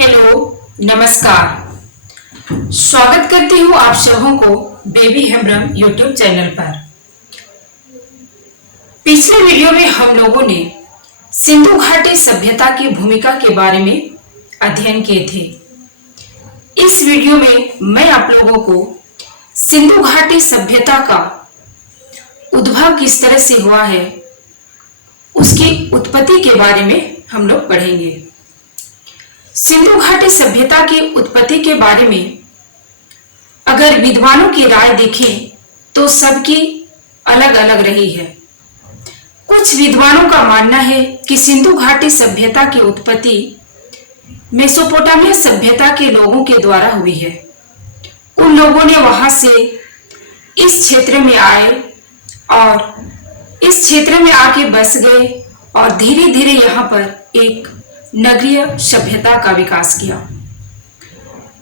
Hello, नमस्कार। स्वागत करती हूँ आप सबों को बेबी हेम्ब्रम यूट्यूब चैनल पर। पिछले वीडियो में हम लोगों ने सिंधु घाटी सभ्यता की भूमिका के बारे में अध्ययन किए थे। इस वीडियो में मैं आप लोगों को सिंधु घाटी सभ्यता का उद्भव किस तरह से हुआ है, उसकी उत्पत्ति के बारे में हम लोग पढ़ेंगे। सिंधु घाटी सभ्यता की उत्पत्ति के बारे में अगर विद्वानों की राय देखें तो सबकी अलग अलग रही है। कुछ विद्वानों का मानना है कि सिंधु घाटी सभ्यता की उत्पत्ति मेसोपोटामिया सभ्यता के लोगों के द्वारा हुई है। उन लोगों ने वहां से इस क्षेत्र में आए और इस क्षेत्र में आके बस गए और धीरे धीरे यहाँ पर एक नगरीय सभ्यता का विकास किया।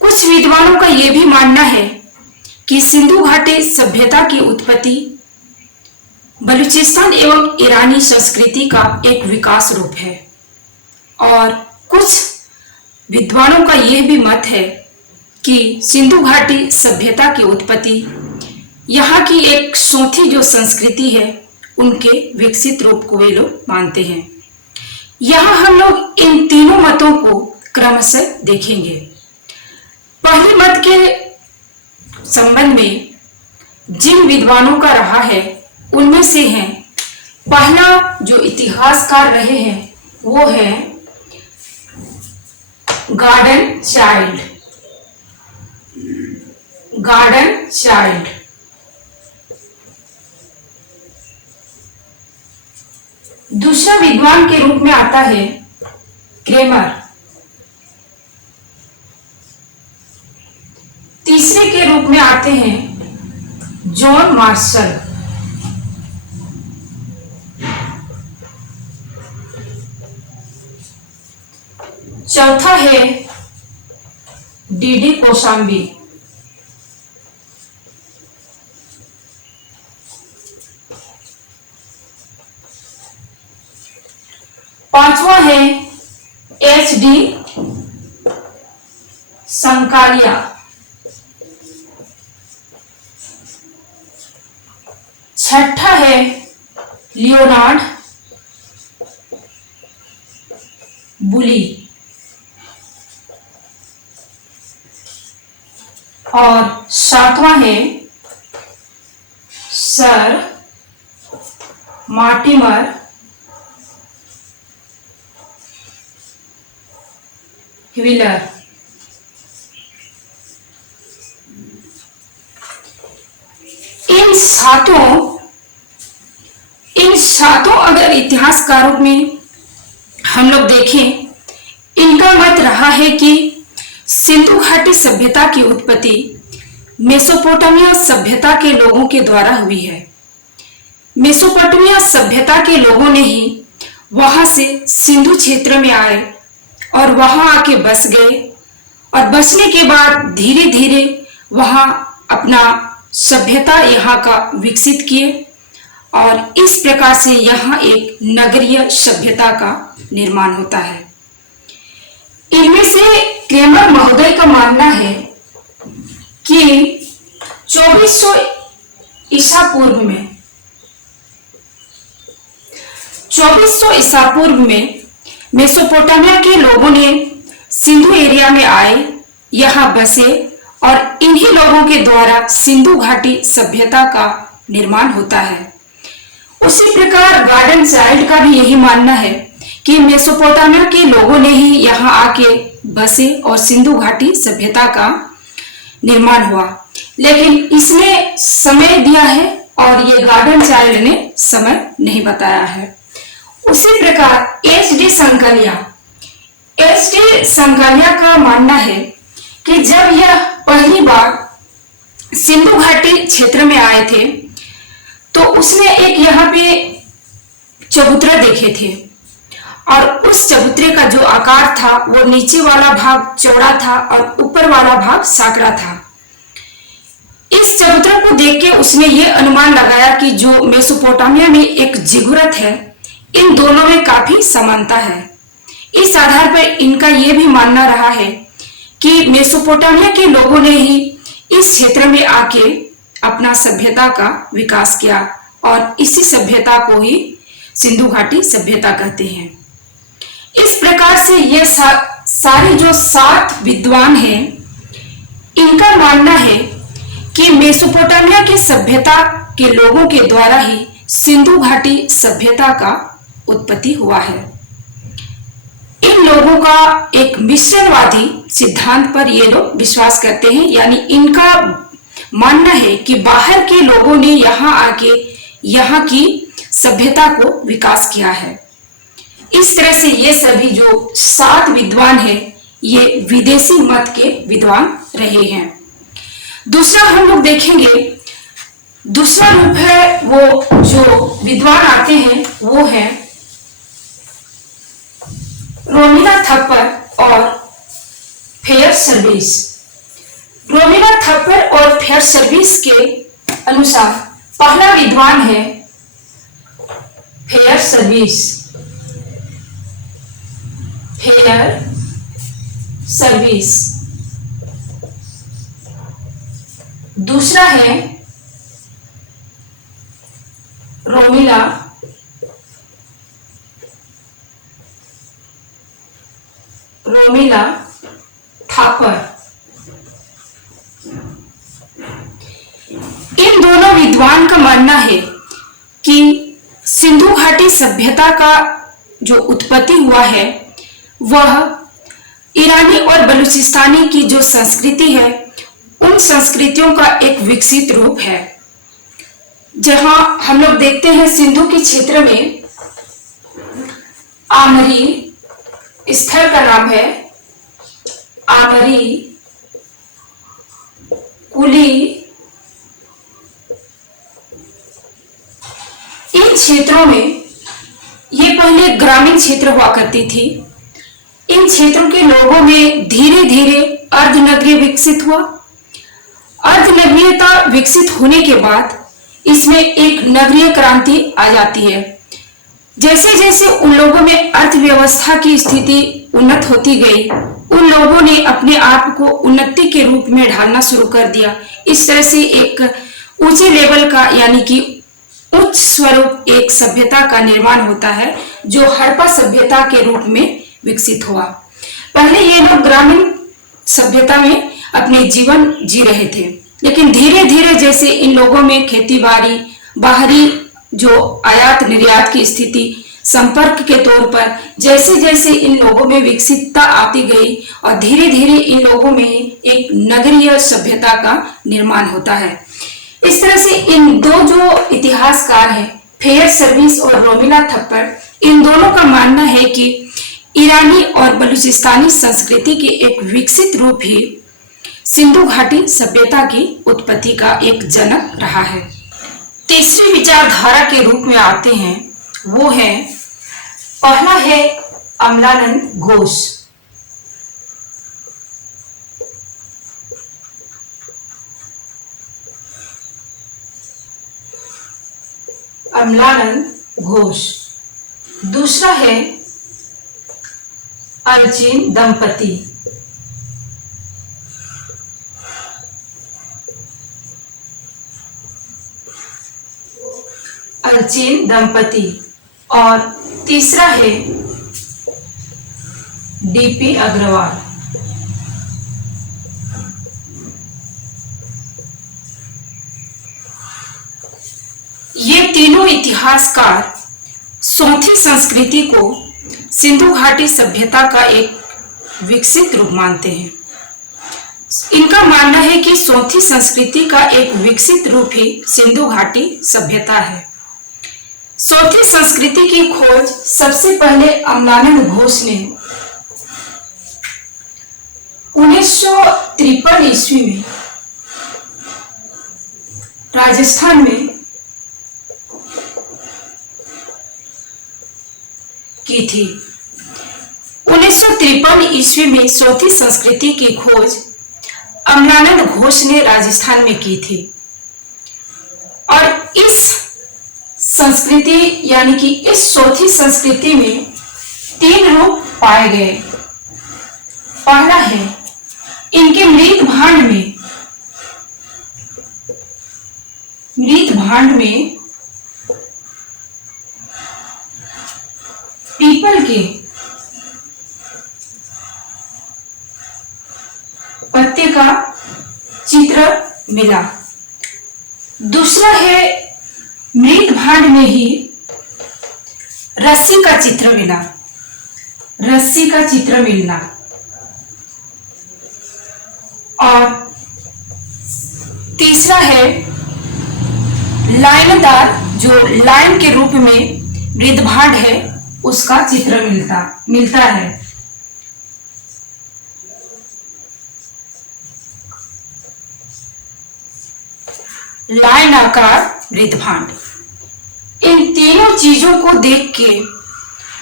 कुछ विद्वानों का यह भी मानना है कि सिंधु घाटी सभ्यता की उत्पत्ति बलूचिस्तान एवं ईरानी संस्कृति का एक विकास रूप है और कुछ विद्वानों का यह भी मत है कि सिंधु घाटी सभ्यता की उत्पत्ति यहाँ की एक सोथी जो संस्कृति है उनके विकसित रूप को वे लोग मानते हैं। यहाँ हम लोग इन तीनों मतों को क्रमशः देखेंगे। पहले मत के संबंध में जिन विद्वानों का रहा है उनमें से हैं, पहला जो इतिहासकार रहे हैं वो है गॉर्डन चाइल्ड। दूसरा विद्वान के रूप में आता है क्रेमर। तीसरे के रूप में आते हैं जॉन मार्शल। चौथा है डीडी कोशाम्बी। पांचवा है एच.डी. संकालिया। छठा है लियोनार्ड बुली और सातवां है सर मार्टिमर व्हीलर। इन सातों अगर इतिहासकारों में हम लोग देखें, इनका मत रहा है कि सिंधु घाटी सभ्यता की उत्पत्ति मेसोपोटामिया सभ्यता के लोगों के द्वारा हुई है। मेसोपोटामिया सभ्यता के लोगों ने ही वहां से सिंधु क्षेत्र में आए और वहां आके बस गए और बसने के बाद धीरे धीरे वहां अपना सभ्यता यहाँ का विकसित किए और इस प्रकार से यहाँ एक नगरीय सभ्यता का निर्माण होता है। इनमें से क्रेमर महोदय का मानना है कि 2400 ईसा पूर्व में मेसोपोटामिया के लोगों ने सिंधु एरिया में आए, यहाँ बसे और इन्हीं लोगों के द्वारा सिंधु घाटी सभ्यता का निर्माण होता है। उसी प्रकार गॉर्डन चाइल्ड का भी यही मानना है कि मेसोपोटामिया के लोगों ने ही यहाँ आके बसे और सिंधु घाटी सभ्यता का निर्माण हुआ, लेकिन इसने समय दिया है और ये गॉर्डन चाइल्ड ने समय नहीं बताया है। उसी प्रकार एच.डी. संगालिया का मानना है कि जब यह पहली बार सिंधु घाटी क्षेत्र में आए थे तो उसने एक यहाँ पे चबूतरा देखे थे और उस चबूतरे का जो आकार था वो नीचे वाला भाग चौड़ा था और ऊपर वाला भाग सांकड़ा था। इस चबूतरा को देख के उसने ये अनुमान लगाया कि जो मेसोपोटामिया में एक जिगुरत है, इन दोनों में काफी समानता है। इस आधार पर इनका यह भी मानना रहा है कि मेसोपोटामिया के लोगों ने ही इस क्षेत्र में आके अपना सभ्यता का विकास किया और इसी सभ्यता को ही सिंधु घाटी सभ्यता कहते हैं। इस प्रकार से ये सारे जो 7 विद्वान हैं, इनका मानना है कि मेसोपोटामिया की सभ्यता के लोगों के द्वारा ही सिंधु घाटी सभ्यता का उत्पत्ति हुआ है। इन लोगों का एक मिश्रणवादी सिद्धांत पर ये लोग विश्वास करते हैं, यानी इनका मानना है कि बाहर के लोगों ने यहाँ आके यहाँ की सभ्यता को विकास किया है। इस तरह से ये सभी जो 7 विद्वान हैं, ये विदेशी मत के विद्वान रहे हैं। दूसरा हम लोग देखेंगे, दूसरा रूप है वो जो विद्वान आते हैं वो है रोमिला थप्पर और फेयर सर्विस। रोमिला थप्पर और फेयर सर्विस के अनुसार पहला विद्वान है फेयर सर्विस। Fair service. दूसरा है रोमिला थापर। इन दोनों विद्वान का मानना है कि सिंधु घाटी सभ्यता का जो उत्पत्ति हुआ है वह ईरानी और बलूचिस्तानी की जो संस्कृति है उन संस्कृतियों का एक विकसित रूप है। जहां हम लोग देखते हैं सिंधु के क्षेत्र में आमरी स्थल का नाम है आमरी, कुली। इन क्षेत्रों में ये पहले ग्रामीण क्षेत्र हुआ करती थी। इन क्षेत्रों के लोगों में धीरे धीरे अर्धनगरीय विकसित हुआ। अर्धनगरीयता विकसित होने के बाद इसमें एक नगरीय क्रांति आ जाती है। जैसे जैसे उन लोगों में अर्थव्यवस्था की स्थिति उन्नत होती गई, उन लोगों ने अपने आप को उन्नति के रूप में ढालना शुरू कर दिया। इस तरह से एक ऊंचे लेवल का यानी कि उच्च स्वरूप एक सभ्यता का निर्माण होता है जो हड़प्पा सभ्यता के रूप में विकसित हुआ। पहले ये लोग ग्रामीण सभ्यता में अपने जीवन जी रहे थे, लेकिन धीरे धीरे जैसे इन लोगों में खेती बाड़ी, बाहरी जो आयात निर्यात की स्थिति, संपर्क के तौर पर जैसे जैसे इन लोगों में विकसितता आती गई और धीरे धीरे इन लोगों में एक नगरीय सभ्यता का निर्माण होता है। इस तरह से इन दो जो इतिहासकार हैं, फेयर सर्विस और रोमिला थप्पर, इन दोनों का मानना है कि ईरानी और बलूचिस्तानी संस्कृति के एक विकसित रूप ही सिंधु घाटी सभ्यता की उत्पत्ति का एक जनक रहा है। तीसरी विचारधारा के रूप में आते हैं, वो है पहला है अमलानंद घोष। अमलानंद घोष। दूसरा है अर्चिन दंपति। अर्चिन दंपति। और तीसरा है डीपी अग्रवाल। ये तीनों इतिहासकार सोथी संस्कृति को सिंधु घाटी सभ्यता का एक विकसित रूप मानते हैं। इनका मानना है कि सोथी संस्कृति का एक विकसित रूप ही सिंधु घाटी सभ्यता है। सोथी संस्कृति की खोज सबसे पहले अमलानंद घोष ने 1953 ईस्वी में राजस्थान में की थी। 1953 ईस्वी में सोथी संस्कृति की खोज अमलानंद घोष ने राजस्थान में की थी और इस संस्कृति यानी कि इस सोथी संस्कृति में 3 रूप पाए गए। पहला है, इनके मृत भांड में पीपल के पत्ते का चित्र मिला। दूसरा है, मृत भांड में ही रस्सी का चित्र मिला, रस्सी का चित्र मिलना। और तीसरा है, लाइनदार, जो लाइन के रूप में मृत भांड है उसका चित्र मिलता है। लाइन आकार मृत भांड। इन तीनों चीजों को देख के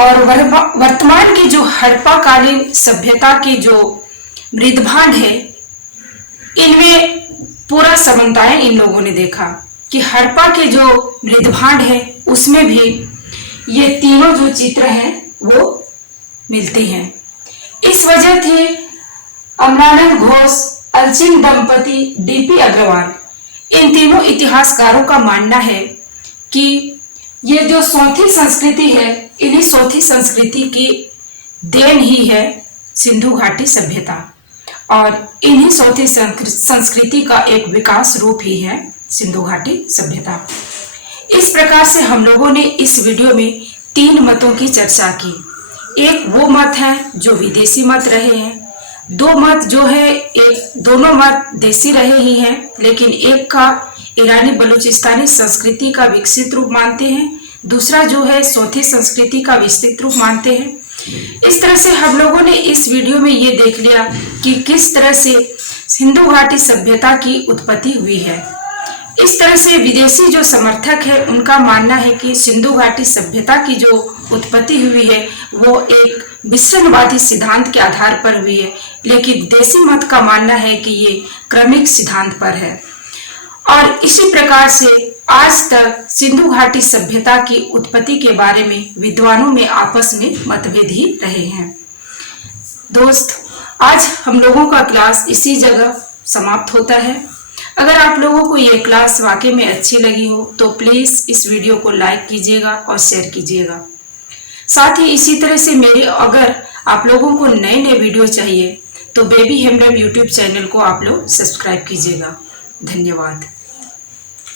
और वर्तमान की जो हड़प्पा कालीन सभ्यता की जो मृत भांड है, इनमें पूरा समानताएं इन लोगों ने देखा कि हड़प्पा के जो मृत भांड है उसमें भी ये तीनों जो चित्र हैं वो मिलते हैं। इस वजह थे अमरानंद घोष, अलचिंग दंपति, डीपी अग्रवाल, इन तीनों इतिहासकारों का मानना है कि ये जो सौथी संस्कृति है, इन्हीं सौथी संस्कृति की देन ही है सिंधु घाटी सभ्यता, और इन्हीं सौथी संस्कृति का एक विकास रूप ही है सिंधु घाटी सभ्यता। इस प्रकार से हम लोगों ने इस वीडियो में 3 मतों की चर्चा की। एक वो मत है जो विदेशी मत रहे हैं, 2 मत जो है, एक दोनों मत देसी रहे ही हैं, लेकिन एक का ईरानी बलूचिस्तानी संस्कृति का विकसित रूप मानते हैं, दूसरा जो है सौथी संस्कृति का विकसित रूप मानते हैं। इस तरह से हम लोगों ने इस वीडियो में ये देख लिया कि किस तरह से सिंधु घाटी सभ्यता की उत्पत्ति हुई है। इस तरह से विदेशी जो समर्थक है उनका मानना है कि सिंधु घाटी सभ्यता की जो उत्पत्ति हुई है वो एक विसर्णवादी सिद्धांत के आधार पर हुई है, लेकिन देसी मत का मानना है कि ये क्रमिक सिद्धांत पर है। और इसी प्रकार से आज तक सिंधु घाटी सभ्यता की उत्पत्ति के बारे में विद्वानों में आपस में मतभेद ही रहे हैं। दोस्त, आज हम लोगों का क्लास इसी जगह समाप्त होता है। अगर आप लोगों को ये क्लास वाकई में अच्छी लगी हो तो प्लीज इस वीडियो को लाइक कीजिएगा और शेयर कीजिएगा। साथ ही इसी तरह से मेरे अगर आप लोगों को नए नए वीडियो चाहिए तो बेबी हेम्ब्रम यूट्यूब चैनल को आप लोग सब्सक्राइब कीजिएगा। धन्यवाद।